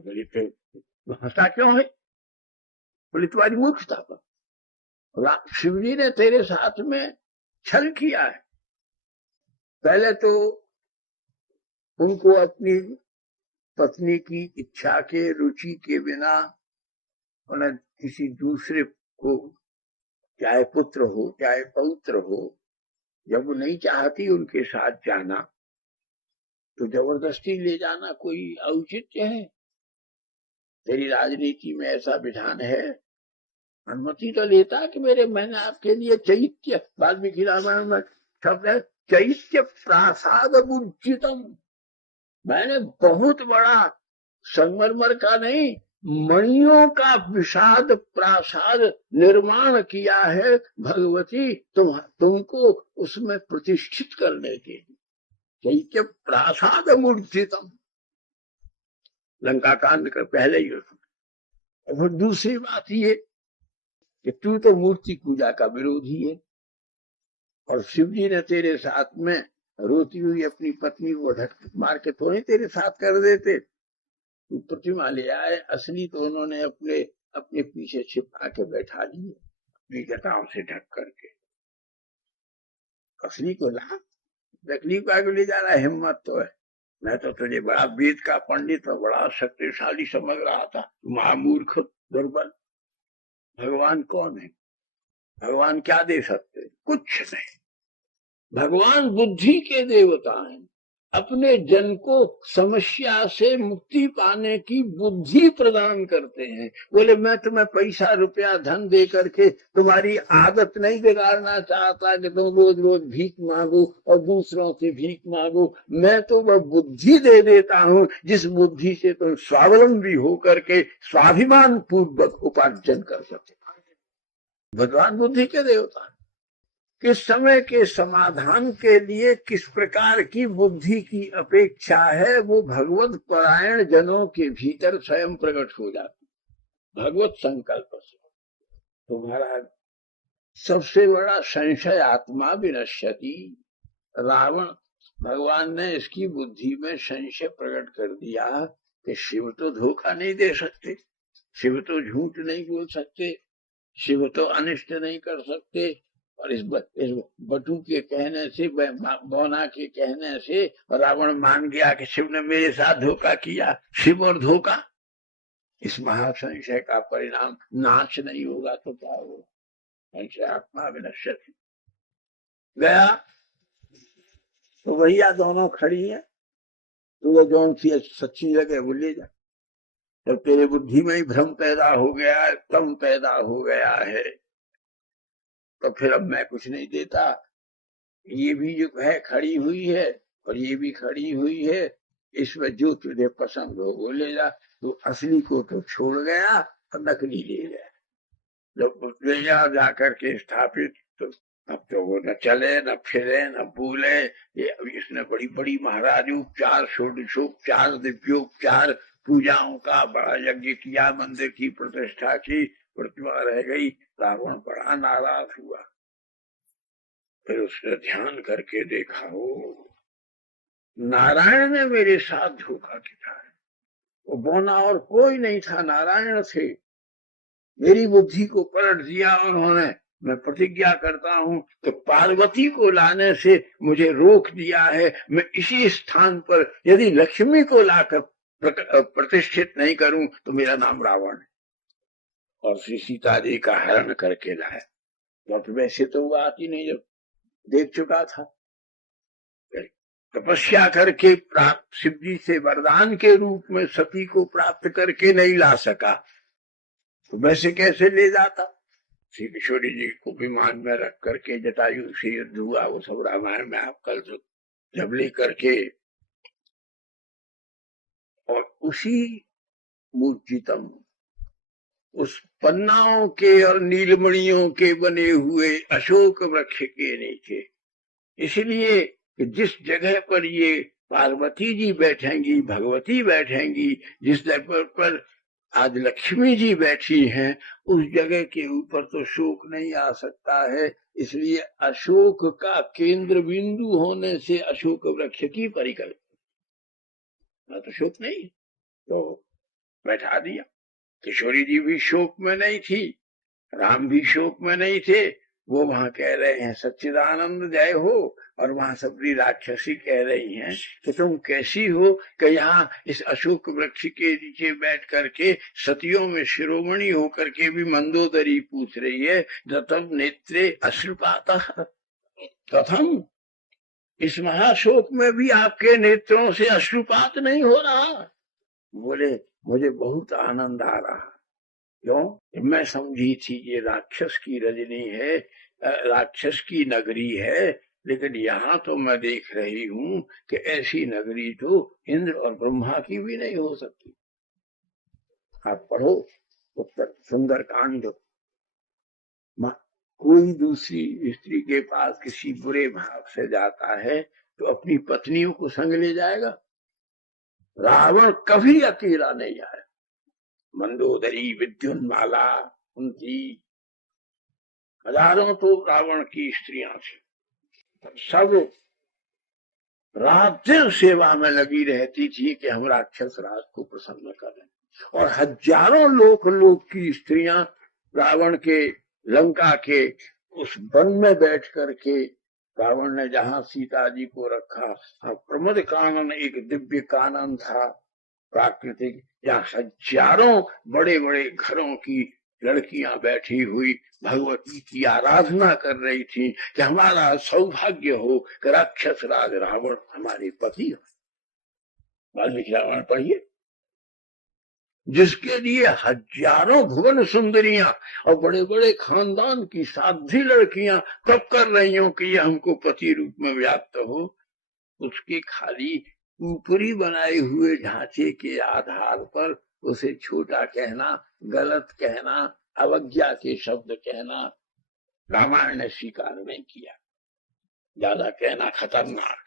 बोली फिर हंसा क्यों है? बोली तुम्हारी मूर्खता पर। शिव जी ने तेरे साथ में छल किया है। पहले तो उनको अपनी पत्नी की इच्छा के, रुचि के बिना उन्हें किसी दूसरे को, चाहे पुत्र हो चाहे पौत्र हो, जब वो नहीं चाहती उनके साथ जाना तो जबरदस्ती ले जाना कोई औचित्य है? तेरी राजनीति में ऐसा विधान है? अनुमति तो लेता कि मैंने आपके लिए चैत्य, वाल्मीकि रामायण में शब्द है चैत्य प्रासाद उज्जितम, मैंने बहुत बड़ा संगमरमर का नहीं, मणियों का विषाद प्रासाद निर्माण किया है भगवती तुमको उसमें प्रतिष्ठित करने के लिए। चैत्य प्रासाद मूर्जितम, लंका कांड का पहले ही। और दूसरी बात ये कि तू तो मूर्ति पूजा का विरोधी है, और शिव जी ने तेरे साथ में रोती हुई अपनी पत्नी को ढक मार के थोड़ी तेरे साथ कर देते। तू प्रतिमा ले आए, असली तो उन्होंने अपने अपने पीछे छिपा के बैठा लिए अपनी जटाओं से ढक करके। असली को ला, नकली को आगे ले जा रहा है, हिम्मत तो है। मैं तो तुझे बड़ा वेद का पंडित और बड़ा शक्तिशाली समझ रहा था, महामूर्ख दुर्बल। भगवान कौन है? भगवान क्या दे सकते? कुछ नहीं। भगवान बुद्धि के देवता हैं, अपने जन को समस्या से मुक्ति पाने की बुद्धि प्रदान करते हैं। बोले मैं तुम्हें पैसा रुपया धन दे करके तुम्हारी आदत नहीं बिगाड़ना चाहता कि तुम रोज रोज भीख मांगो और दूसरों से भीख मांगो। मैं तो वह बुद्धि दे देता हूं जिस बुद्धि से तुम स्वावलंबी हो करके स्वाभिमान पूर्वक उपार्जन कर सकते। भगवान बुद्धि के देवता किस समय के समाधान के लिए किस प्रकार की बुद्धि की अपेक्षा है, वो भगवत परायण जनों के भीतर स्वयं प्रकट हो जाती। भगवत संकल्प से तुम्हारा सबसे बड़ा संशय आत्मा विनश्यति। रावण, भगवान ने इसकी बुद्धि में संशय प्रकट कर दिया कि शिव तो धोखा नहीं दे सकते, शिव तो झूठ नहीं बोल सकते, शिव तो अनिष्ट नहीं कर सकते। और इस बटू के कहने से, बौना के कहने से रावण मान गया कि शिव ने मेरे साथ धोखा किया। शिव और धोखा, इस महासंशय का परिणाम नाश नहीं होगा तो क्या होगा? संशय आत्मा विनश्यति। गया तो भैया दोनों खड़ी है, तो जो सी सच्ची लगे वो ले जा। जब तेरे बुद्धि में ही भ्रम पैदा हो गया है, कम पैदा हो गया है, तो फिर अब मैं कुछ नहीं देता। ये भी जो है खड़ी हुई है और ये भी खड़ी हुई है, इसमें जो तुझे पसंद हो वो ले जा। तो असली को तो छोड़ गया और नकली ले गया। जब ले जा करके स्थापित, तो अब तो वो न चले न फिरे न बोले। ये इसने बड़ी बड़ी महाराज उपचार, षोडशोपचार, दिव्योपचार, पूजाओं का बड़ा यज्ञ किया, मंदिर की प्रतिष्ठा की, प्रतिमा रह गई। रावण बड़ा नाराज हुआ। फिर उसने ध्यान करके देखा, हो नारायण ने मेरे साथ धोखा किया है। वो बौना और कोई नहीं था, नारायण थे। मेरी बुद्धि को पलट दिया उन्होंने। मैं प्रतिज्ञा करता हूं तो पार्वती को लाने से मुझे रोक दिया है। मैं इसी स्थान पर यदि लक्ष्मी को लाकर प्रतिष्ठित नहीं करूं तो मेरा नाम रावण है। और श्री सीता जी का हरण करके लाया। तो वैसे तो वो आती नहीं, जब देख चुका था। तपस्या करके प्राप्त, शिव जी से वरदान के रूप में सती को प्राप्त करके नहीं ला सका, तो वैसे कैसे ले जाता? श्री किशोरी जी को विमान में रख करके जटायु से युद्ध हुआ, वो सब रामायण में आप कल जब ले करके, और उसी मूर्जितम, उस पन्नाओं के और नीलमणियों के बने हुए अशोक वृक्ष के नीचे, इसलिए कि जिस जगह पर ये पार्वती जी बैठेंगी, भगवती बैठेंगी, जिस जगह पर आज लक्ष्मी जी बैठी हैं, उस जगह के ऊपर तो शोक नहीं आ सकता है। इसलिए अशोक का केंद्र बिंदु होने से अशोक वृक्ष की परिकल्पना, तो शोक नहीं। तो बैठा दिया। किशोरी जी भी शोक में नहीं थी, राम भी शोक में नहीं थे। वो वहां कह रहे हैं सच्चिदानंद जय हो, और वहां सबरी राक्षसी कह रही हैं कि तुम कैसी हो कि यहाँ इस अशोक वृक्ष के नीचे बैठ करके सतियों में शिरोमणि होकर के भी मंदोदरी पूछ रही है। दतम नेत्रे अश्रुपात कथम, इस महाशोक में भी आपके नेत्रों से अश्रुपात नहीं हो रहा। बोले मुझे बहुत आनंद आ रहा। क्यों? मैं समझी थी ये राक्षस की रजनी है, राक्षस की नगरी है, लेकिन यहाँ तो मैं देख रही हूँ कि ऐसी नगरी तो इंद्र और ब्रह्मा की भी नहीं हो सकती। आप पढ़ो उत्तर सुंदर कांड। कोई दूसरी स्त्री के पास किसी बुरे भाव से जाता है तो अपनी पत्नियों को संग ले जाएगा। रावण कभी अकेला नहीं आया। मंदोदरी, विद्युन्माला, कुंती, हजारों तो रावण की स्त्रियां थी, सब रात दिन सेवा में लगी रहती थी कि हम राक्षस राज को प्रसन्न करें। और हजारों लोक की स्त्रियां रावण के लंका के उस वन में बैठ करके, रावण ने जहां सीता जी को रखा, प्रमद कानन एक दिव्य कानन था प्राकृतिक, जहाँ हजारों बड़े बड़े घरों की लड़कियां बैठी हुई भगवती की आराधना कर रही थी कि हमारा सौभाग्य हो कि राक्षस राज रावण हमारे पति हो। वाल्मीकि रामायण पढ़िए, जिसके लिए हजारों भुवन सुंदरियां और बड़े बड़े खानदान की साध्वी लड़कियां तब कर रही हो कि ये हमको पति रूप में व्याप्त हो, उसके खाली ऊपरी बनाए हुए ढांचे के आधार पर उसे छोटा कहना, गलत कहना, अवज्ञा के शब्द कहना रामायण ने स्वीकार नहीं किया। ज्यादा कहना खतरनाक,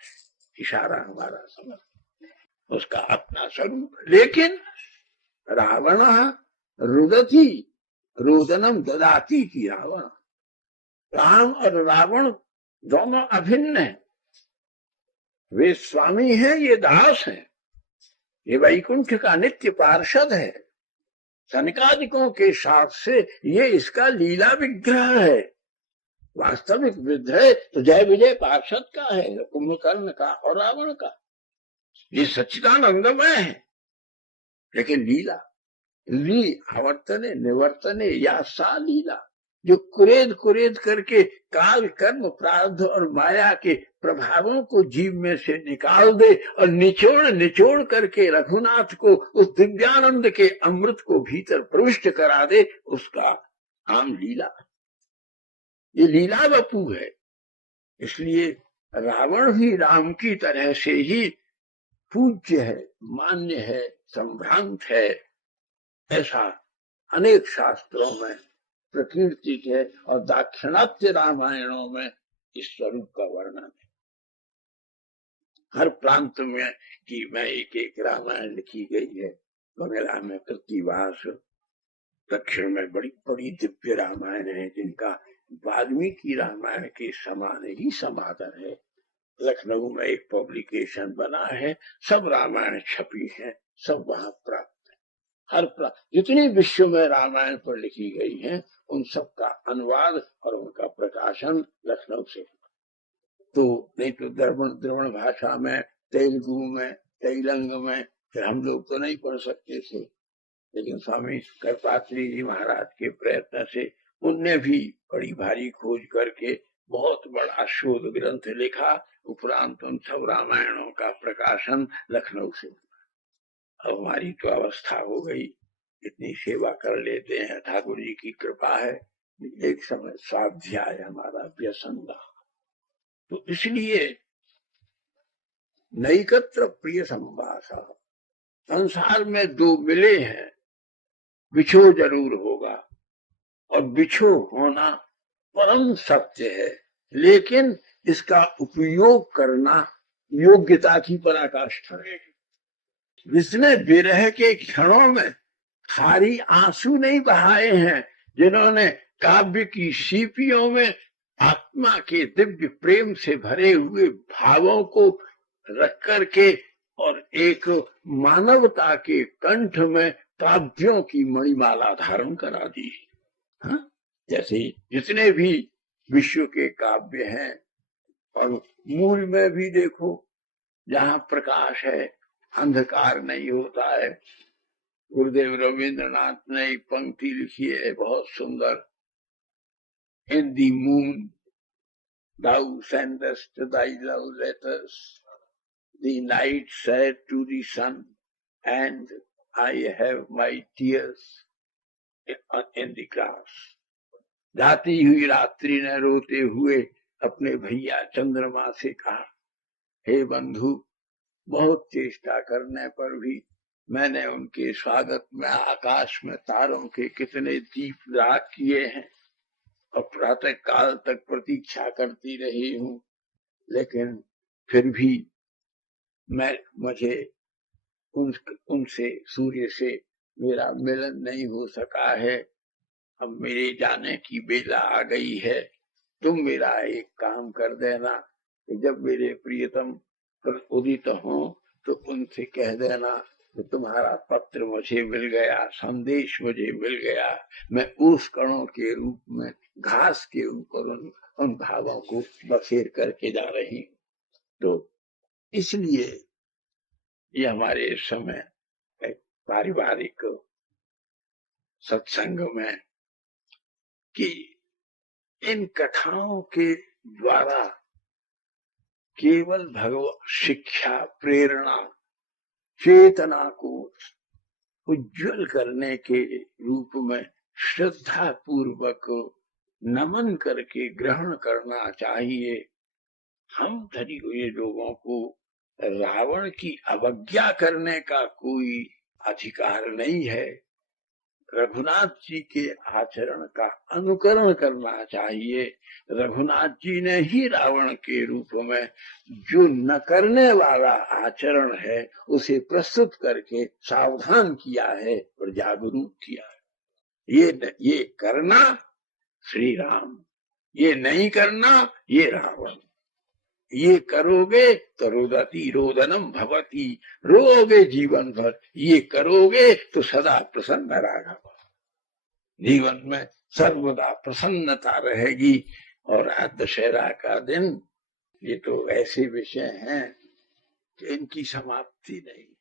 इशारा हमारा समझ, उसका अपना स्वरूप। लेकिन रावण रुदती रोदनम ददाती की रावण, राम और रावण दोनों अभिन्न हैं। वे स्वामी हैं, ये दास हैं। ये वैकुंठ का नित्य पार्षद है। सनकादिकों के साथ से ये इसका लीला विग्रह है। वास्तविक विग्रह तो जय विजय पार्षद का है, कुंभकर्ण का और रावण का। ये सच्चिदानंदमय है, लेकिन लीला ली आवर्तने निवर्तने या सा लीला, जो कुरेद कुरेद करके काल कर्म प्रारब्ध और माया के प्रभावों को जीव में से निकाल दे और निचोड़ निचोड़ करके रघुनाथ को उस दिव्यानंद के अमृत को भीतर प्रविष्ट करा दे, उसका नाम लीला। ये लीला वपु है। इसलिए रावण भी राम की तरह से ही पूज्य है, मान्य है, संभ्रांत है, ऐसा अनेक शास्त्रों में प्रकीर्तित है। और दाक्षिणात्य रामायणों में इस स्वरूप का वर्णन है। हर प्रांत में की में एक एक रामायण लिखी गई है। बंगला में कृतिवास, दक्षिण में बड़ी बड़ी दिव्य रामायण है जिनका वाल्मीकि रामायण के समान ही समादर है। लखनऊ में एक पब्लिकेशन बना है, सब रामायण छपी है, सब वहां प्राप्त है। हर जितनी विश्व में रामायण पर लिखी गई है उन सब का अनुवाद और उनका प्रकाशन लखनऊ से। तो नहीं तो द्रवण भाषा में, तेलुगु में, तेलंग में फिर हम लोग तो नहीं पढ़ सकते थे, लेकिन स्वामी कर्पात्री जी महाराज के प्रयत्न से उनने भी बड़ी भारी खोज करके बहुत बड़ा शोध ग्रंथ लिखा। उपरांत उन सब रामायणों का प्रकाशन लखनऊ से। अब हमारी तो अवस्था हो गई, इतनी सेवा कर लेते हैं, ठाकुर जी की कृपा है। एक समय स्वाध्याय हमारा व्यसन रहा, तो इसलिए नैकत्र प्रिय संवासा, संसार में दो मिले हैं, बिछो जरूर होगा और बिछो होना परम सत्य है, लेकिन इसका उपयोग करना योग्यता की पराकाष्ठा है। जिसने विरह के क्षणों में खारी आंसू नहीं बहाए हैं, जिन्होंने काव्य की सीपियों में आत्मा के दिव्य प्रेम से भरे हुए भावों को रख करके और एक मानवता के कंठ में काव्यों की मणिमाला धारण करा दी। हाँ? जैसे जितने भी विश्व के काव्य हैं, और मूल में भी देखो, जहाँ प्रकाश है अंधकार नहीं होता है। गुरुदेव रविंद्रनाथ ने एक पंक्ति लिखी है बहुत सुंदर, इन दी moon thou sendest thy love letters, the night said to the sun, and I have my tears in the grass. जाती हुई रात्रि ने रोते हुए अपने भैया चंद्रमा से कहा, हे बंधु, बहुत चेष्टा करने पर भी मैंने उनके स्वागत में आकाश में तारों के कितने दीप राख किए हैं और प्रातः काल तक प्रतीक्षा करती रही हूँ, लेकिन फिर भी मुझे उनसे सूर्य से मेरा मिलन नहीं हो सका है। अब मेरे जाने की बेला आ गई है। तुम मेरा एक काम कर देना कि जब मेरे प्रियतम उदित हो तो उनसे कह देना कि तुम्हारा पत्र मुझे मिल गया, संदेश मुझे मिल गया, मैं उस कणों के रूप में घास के ऊपर उन भावों को बखेर करके जा रही हूँ। तो इसलिए ये हमारे समय पारिवारिक सत्संग में कि इन कथाओं के द्वारा केवल भगवत शिक्षा, प्रेरणा, चेतना को उज्जवल करने के रूप में श्रद्धा पूर्वक नमन करके ग्रहण करना चाहिए। हम धरी हुए लोगों को रावण की अवज्ञा करने का कोई अधिकार नहीं है। रघुनाथ जी के आचरण का अनुकरण करना चाहिए। रघुनाथ जी ने ही रावण के रूप में जो न करने वाला आचरण है उसे प्रस्तुत करके सावधान किया है और जागरूक किया है। ये करना श्री राम, ये नहीं करना ये रावण। ये करोगे तो रोदती रोदनम भवती, रोगे जीवन भर। ये करोगे तो सदा प्रसन्न राघव, जीवन में सर्वदा प्रसन्नता रहेगी। और आज दशहरा का दिन, ये तो ऐसे विषय हैं कि इनकी समाप्ति नहीं।